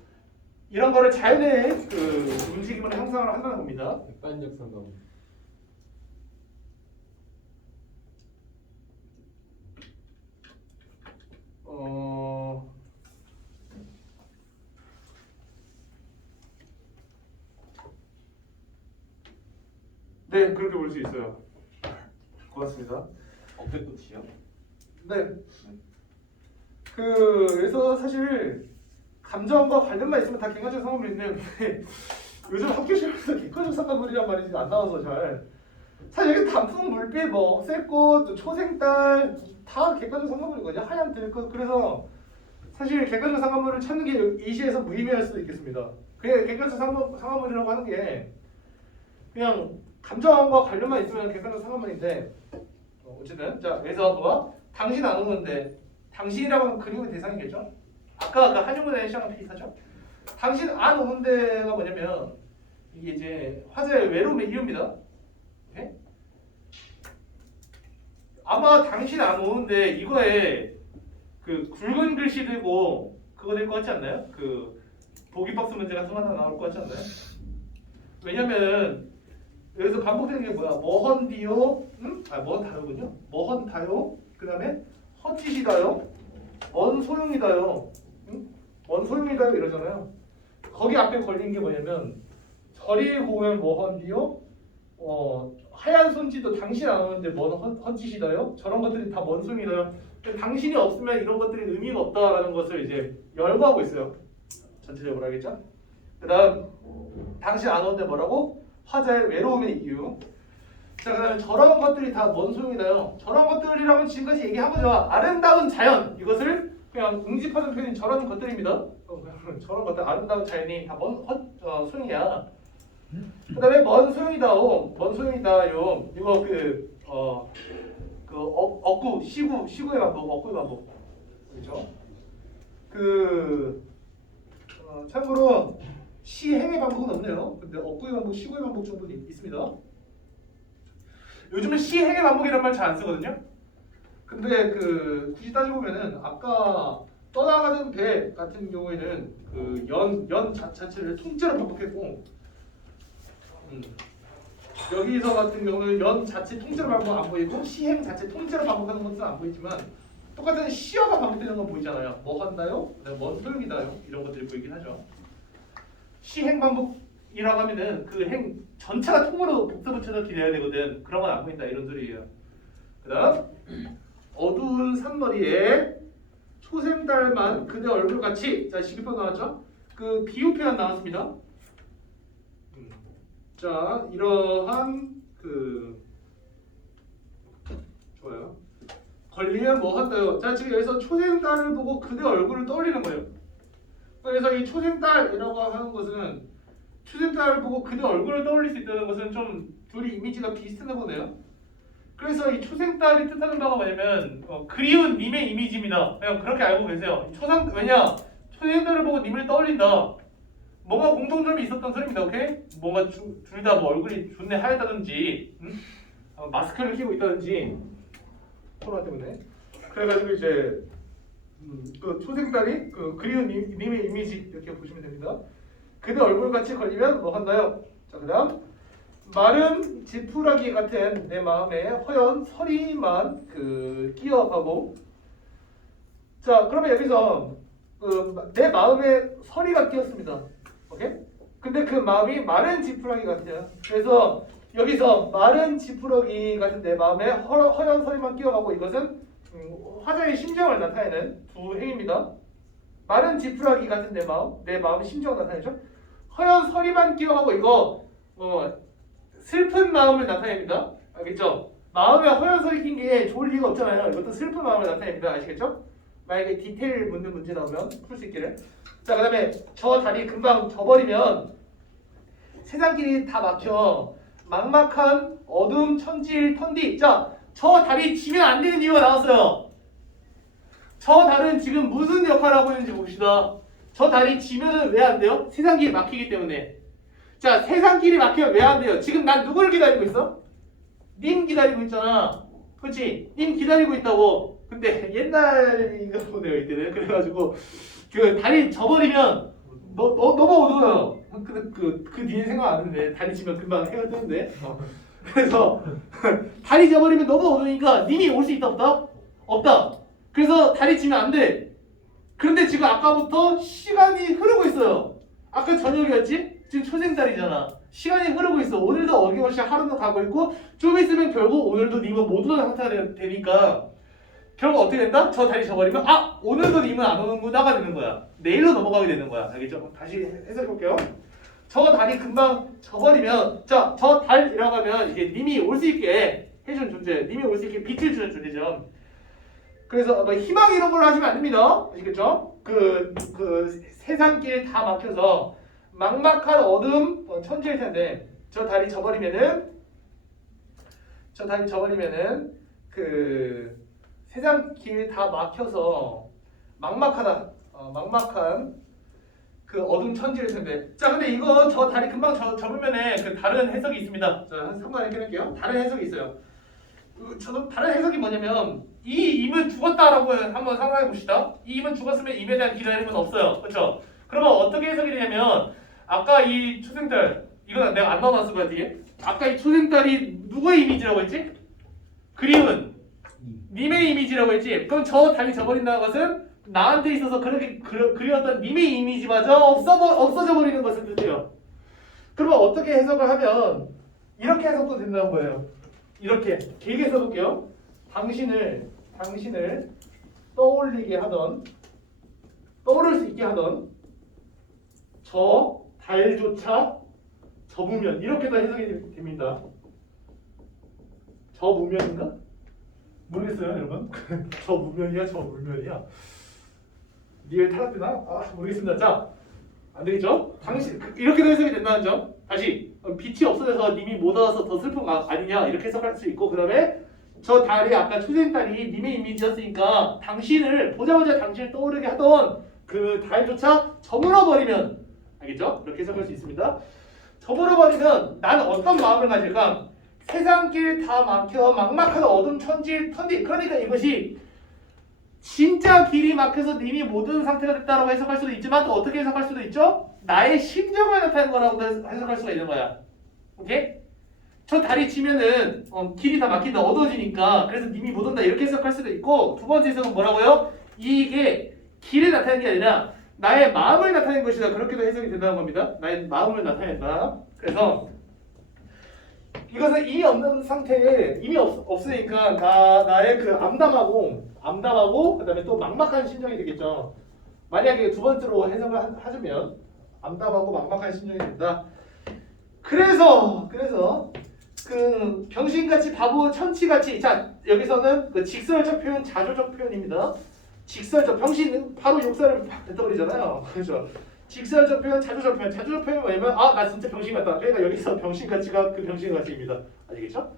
이런 거를 자연의 그 움직임으로 형성을 한다는 겁니다. 객관적 상관. 네, 그렇게 볼 수 있어요. 고맙습니다. 억새꽃이요? 네. 그래서 사실 감정과 관련만 있으면 다 객관적 상관물이 있는데 요즘 학교 시험에서 객관적 상관물이란 말이 안 나와서 잘. 사실 여기 단풍, 물빛, 뭐 억새꽃, 초생달 다 객관적 상관물이거든요. 하얀 들꽃. 그래서 사실 객관적 상관물을 찾는 게 이 시에서 무의미할 수도 있겠습니다. 그게 객관적 상관물이라고 하는 게 그냥 감정과 관련만 있으면 객관적 상관물인데 어쨌든 자, 그래서 뭐가 당신 안 오는데 당신이라고 하면 그리움의 대상이겠죠? 아까 그 한용운의 시작한 비슷하죠? 당신 안 오는데가 뭐냐면 이게 이제 화자의 외로움의 이유입니다. 오케이? 아마 당신 안 오는데 이거에 그 굵은 글씨 들고 그거 될 것 같지 않나요? 그 보기박스 문제 같은 거 하나 나올 것 같지 않나요? 왜냐면 여기서 반복되는 게 뭐야? 뭐헌디요? 응? 아 뭐헌다요군요. 뭐헌다요? 그 다음에 헛짓이다요. 뭔 소용이다요. 응? 뭔 소용이다요 이러잖아요. 거기 앞에 걸린 게 뭐냐면 저리 보면 뭐헌디요? 하얀 손짓도 당신 안 오는데 뭔 헛짓이다요? 저런 것들이 다 뭔 소용이다요? 당신이 없으면 이런 것들이 의미가 없다라는 것을 이제 열거하고 있어요. 전체적으로 알겠죠? 그 다음 당신 안 오는데 뭐라고? 화자의 외로움의 이유. 자, 그 다음에 저런 것들이 다 뭔 소용이나요? 저런 것들이라면 지금까지 얘기한 거죠. 아름다운 자연. 이것을 그냥 응집하는 표현이 저런 것들입니다. 저런 것들 아름다운 자연이 다 뭔 소용이야. 그 다음에 뭔 소용이다요. 뭔 소용이다요. 이거 억구, 시구의 반복, 억구의 반복. 그렇죠? 참고로 시행의 반복은 없네요. 근데 억구의 반복, 시구의 반복 정도는 있습니다. 요즘은 시행의 반복이란 말 잘 안 쓰거든요. 근데 굳이 따지고 보면은 아까 떠나가는 배 같은 경우에는 그 연 자체를 통째로 반복했고, 여기서 같은 경우는 연 자체 통째로 반복 안 보이고 시행 자체 통째로 반복하는 것은 안 보이지만 똑같은 시어가 반복되는 건 보이잖아요. 뭐 한다요? 뭔 소용이다요? 이런 것들이 보이긴 하죠. 시행 반복이라고 하면은 그 행 전체가 통으로 복수 붙여서 기대해야 되거든. 그런 건 안 보인다 이런 소리예요. 그다음 어두운 산머리에 초생달만 그대 얼굴같이. 자, 시기표 나왔죠? 그 비유 표현 나왔습니다. 자, 이러한 좋아요. 걸리면 뭐 한다요? 자, 지금 여기서 초생딸을 보고 그대 얼굴을 떠올리는 거예요. 그래서 이 초생딸이라고 하는 것은 초생딸을 보고 그대 얼굴을 떠올릴 수 있다는 것은 좀 둘이 이미지가 비슷하나 보네요. 그래서 이 초생딸이 뜻하는 바가 뭐냐면 그리운 님의 이미지입니다. 그냥 그렇게 알고 계세요. 왜냐? 초생딸을 보고 님을 떠올린다. 뭔가 공통점이 있었던 소리입니다. 오케이? 뭔가 둘 다 뭐 얼굴이 존내 하얗다든지 마스크를 끼고 있다든지 코로나 때문에. 그래가지고 이제 그 초생딸이 그리운 님의 이미지 이렇게 보시면 됩니다. 그대 얼굴같이 걸리면 뭐 한다요? 자, 그 다음 마른 지푸라기 같은 내 마음에 허연 서리만 끼어가고. 자, 그러면 여기서 내 마음에 서리가 끼었습니다. 오케이? 근데 그 마음이 마른 지푸라기 같아요. 그래서 여기서 마른 지푸라기 같은 내 마음에 허연 서리만 끼어가고, 이것은 화자의 심정을 나타내는 두 행입니다. 마른 지푸라기 같은 내 마음의 심정을 나타내죠. 허연 서리만 끼어가고, 이거 슬픈 마음을 나타냅니다. 알겠죠? 마음에 허연 서리 낀 게 좋을 리가 없잖아요. 이것도 슬픈 마음을 나타냅니다. 아시겠죠? 만약에 디테일 묻는 문제 나오면 풀 수 있기를. 자, 그 다음에 저 다리 금방 져버리면 세상길이 다 막혀 막막한 어둠 천질 턴디. 자, 저 다리 지면 안 되는 이유가 나왔어요. 저 달은 지금 무슨 역할을 하고 있는지 봅시다. 저 다리 지면은 왜 안 돼요? 세상길이 막히기 때문에. 자, 세상길이 막히면 왜 안 돼요? 지금 난 누구를 기다리고 있어? 님 기다리고 있잖아. 그렇지? 님 기다리고 있다고. 근데 옛날인가 보네요, 이때는. 그래가지고 다리 져버리면 너무 어두워요. 그 뒤에 생각 안 했는데 다리 지면 금방 해가 뜨는데. 그래서 다리 져버리면 너무 어두우니까 님이 올 수 있다 없다? 없다. 그래서 다리 지면 안 돼. 그런데 지금 아까부터 시간이 흐르고 있어요. 아까 저녁이었지? 지금 초생달이잖아. 시간이 흐르고 있어. 오늘도 어김없이 하루는 가고 있고, 좀 있으면 결국 오늘도 님은 못 오는 상태가 되니까 결국 어떻게 된다? 저 다리 져버리면 오늘도 님은 안 오는구나가 되는 거야. 내일로 넘어가게 되는 거야. 알겠죠? 다시 해석해 볼게요. 저 다리 금방 져버리면, 자, 저 달이라고 하면 이게 님이 올 수 있게 해준 존재, 님이 올 수 있게 빛을 주는 존재죠. 그래서 희망 이런 걸 하시면 안 됩니다. 아시겠죠? 세상길 다 막혀서 막막한 어둠 천지일 텐데, 저 다리 져버리면은 세상 길 다 막혀서 막막하다. 막막한 그 어둠 천지일 텐데. 자, 근데 이거 저 다리 금방 접으면은 그 다른 해석이 있습니다. 자, 한 3번에 끊을게요. 다른 해석이 있어요. 저도 다른 해석이 뭐냐면 이 임은 죽었다라고 한번 상상해 봅시다. 이 임은 죽었으면 임에 대한 기다림은 없어요. 그렇죠? 그러면 어떻게 해석이 되냐면 아까 이 초생달 이거 내가 안 넣어놨을 거야 뒤에. 아까 이 초생달이 누구의 이미지라고 했지? 그림은 님의 이미지라고 했지. 그럼 저 달이 져버린다는 것은 나한테 있어서 그렇게 그렸던 님의 이미지마저 없어져 버리는 것을 뜻해요. 그러면 어떻게 해석을 하면 이렇게 해석도 된다는 거예요. 이렇게 길게 써볼게요. 당신을 떠올리게 하던 떠오를 수 있게 하던 저 달조차 저무면 이렇게도 해석이 됩니다. 저무면인가? 모르겠어요, 여러분. 저무면이야, 저물면이야. 리얼 탈락되나? 모르겠습니다. 자, 안 되겠죠? 당신 이렇게도 해석이 된다는 점. 다시 빛이 없어져서 님이 못 얻어서 더 슬픈 거 아니냐 이렇게 해석할 수 있고 그다음에 저 달이 아까 초생달이 님의 이미지였으니까 당신을 보자마자 당신을 떠오르게 하던 그 달조차 저물어 버리면 알겠죠? 이렇게 해석할 수 있습니다. 저물어 버리면 나는 어떤 마음을 가질까? 세상 길 다 막혀 막막한 어둠 천지 그러니까 이것이 진짜 길이 막혀서 님이 모든 상태가 됐다라고 해석할 수도 있지만 또 어떻게 해석할 수도 있죠? 나의 심정을 나타낸 거라고 해석할 수가 있는 거야. 오케이? 저 다리 치면은 길이 다 막힌다 어두워지니까 그래서 님이 못 온다 이렇게 해석할 수도 있고 두 번째 해석은 뭐라고요? 이게 길을 나타내는 게 아니라 나의 마음을 나타낸 것이다 그렇게도 해석이 된다는 겁니다. 나의 마음을 나타낸다. 그래서 이것은 이미 없는 상태에 이미 없으니까 나의 그 암담하고 그다음에 또 막막한 심정이 되겠죠. 만약에 두 번째로 해석을 하자면 암담하고 막막한 심정이 된다. 그래서 그 병신같이 바보 천치같이 자 여기서는 그 직설적 표현 자조적 표현입니다. 직설적 병신은 바로 욕설을 뱉어버리잖아요. 그렇죠. 직설적 표현 자조적 표현이 뭐냐면 나 진짜 병신 같다. 그러니까 여기서 병신같이가 그 병신같이입니다. 아시겠죠?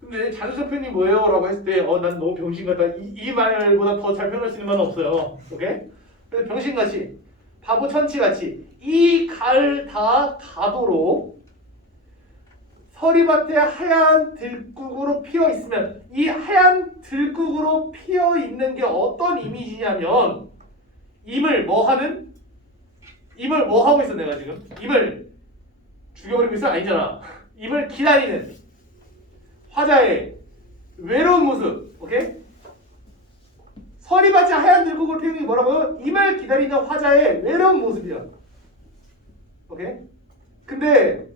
근데 자조적 표현이 뭐예요? 라고 했을 때 난 너무 병신 같다. 이 말보다 더 잘 표현할 수 있는 말은 없어요. 오케이? 그래서 병신같이 바보 천치같이 이 가을 다 가도록 서리밭에 하얀 들국으로 피어 있으면 이 하얀 들국으로 피어 있는 게 어떤 이미지냐면 임을 뭐 하고 있어 내가 지금? 임을 죽여버리고 있어? 아니잖아. 임을 기다리는 화자의 외로운 모습. 오케이? 서리밭이 하얀 들국으로 피우는 게 뭐라고요? 임을 기다리는 화자의 외로운 모습이야. 오케이? 근데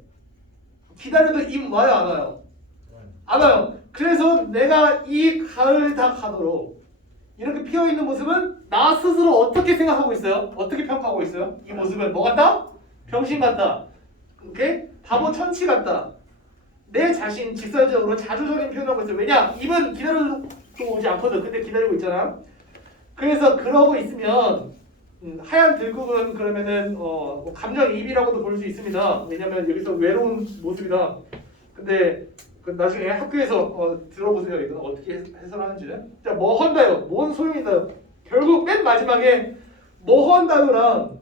기다려도 임 와요 안 와요? 안 와요. 그래서 내가 이 가을 다 가도록 이렇게 피어있는 모습은 나 스스로 어떻게 생각하고 있어요? 어떻게 평가하고 있어요? 이 모습은 뭐 같다? 병신 같다. 오케이? 바보 천치 같다. 내 자신 직설적으로 자조적인 표현하고 있어요. 왜냐? 입은 기다려도 오지 않거든. 근데 기다리고 있잖아. 그래서 그러고 있으면 하얀 들국은 그러면은 뭐 감정이입이라고도 볼 수 있습니다. 왜냐면 여기서 외로운 모습이다. 근데 그 나중에 학교에서 들어보세요. 이건 어떻게 해설하는지는. 자, 뭐 한다요? 뭔 소용이다요? 결국 맨 마지막에 뭐 한다요랑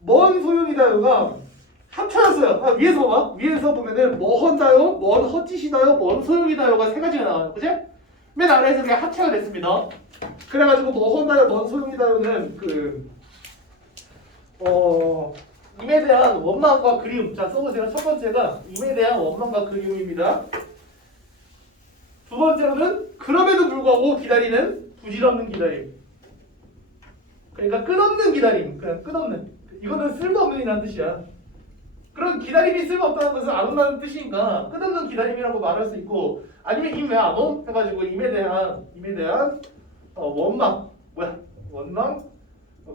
뭔 소용이다요가 합쳐졌어요. 위에서 봐봐. 위에서 보면은 뭐 한다요? 뭔 헛짓이다요? 뭔 소용이다요가 세 가지가 나와요. 그치? 맨 아래에서 그냥 합체가 됐습니다. 그래가지고 뭐 한다요? 뭔 소용이다요는 임에 대한 원망과 그리움. 자, 써보세요. 첫 번째가 임에 대한 원망과 그리움입니다. 두 번째로는 그럼에도 불구하고 기다리는 부질없는 기다림. 그러니까 끝없는 기다림. 그냥 끝없는. 이거는 쓸모없는 이라는 뜻이야. 그런 기다림이 쓸모없다는 것은 안 온다는 뜻이니까 끝없는 기다림이라고 말할 수 있고 아니면 임 왜 안 옴? 해가지고 임에 대한 원망.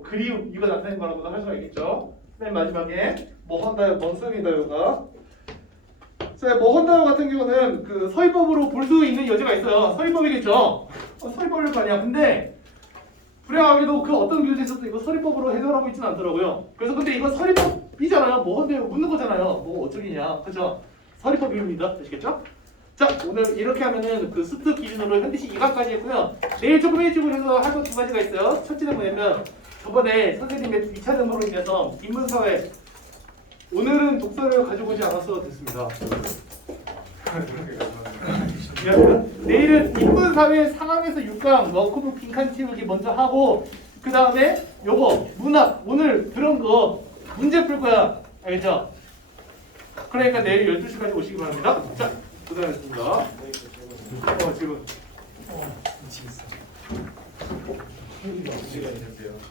그리움. 이거 나타낸 거라고도 할 수가 있겠죠. 맨 마지막에 뭐 한다요? 뭔 소용이다요가 자, 뭐 한다요 같은 경우는 그 서희법으로 볼 수 있는 여지가 있어요. 서희법이겠죠. 서희법일 거 아니야. 근데 불행하게도 그 어떤 교재에서도 이거 서리법으로 해결하고 있지는 않더라고요. 그래서 근데 이거 서리법이잖아요. 뭐 한다요? 묻는 거잖아요. 뭐 어쩌기냐. 그죠? 서리법입니다. 아시겠죠? 자, 오늘 이렇게 하면은 그 수트 기준으로 현대식 2강까지 했고요. 내일 조금 일찍 해서 할 거 두 가지가 있어요. 첫째는 뭐냐면 저번에 선생님의 2차 점으로 인해서 인문사회 오늘은 독서를 가지고 오지 않았어도 됐습니다. 내일은 인문사회 상황에서 6강 워크북 빈칸 채우기 먼저 하고 그 다음에 요거 문학 오늘 들은 거 문제 풀 거야. 알겠죠? 그러니까 내일 12시까지 오시기 바랍니다. 자, 고생하셨습니다. 지금 미치겠어. 2시간이 됐대요.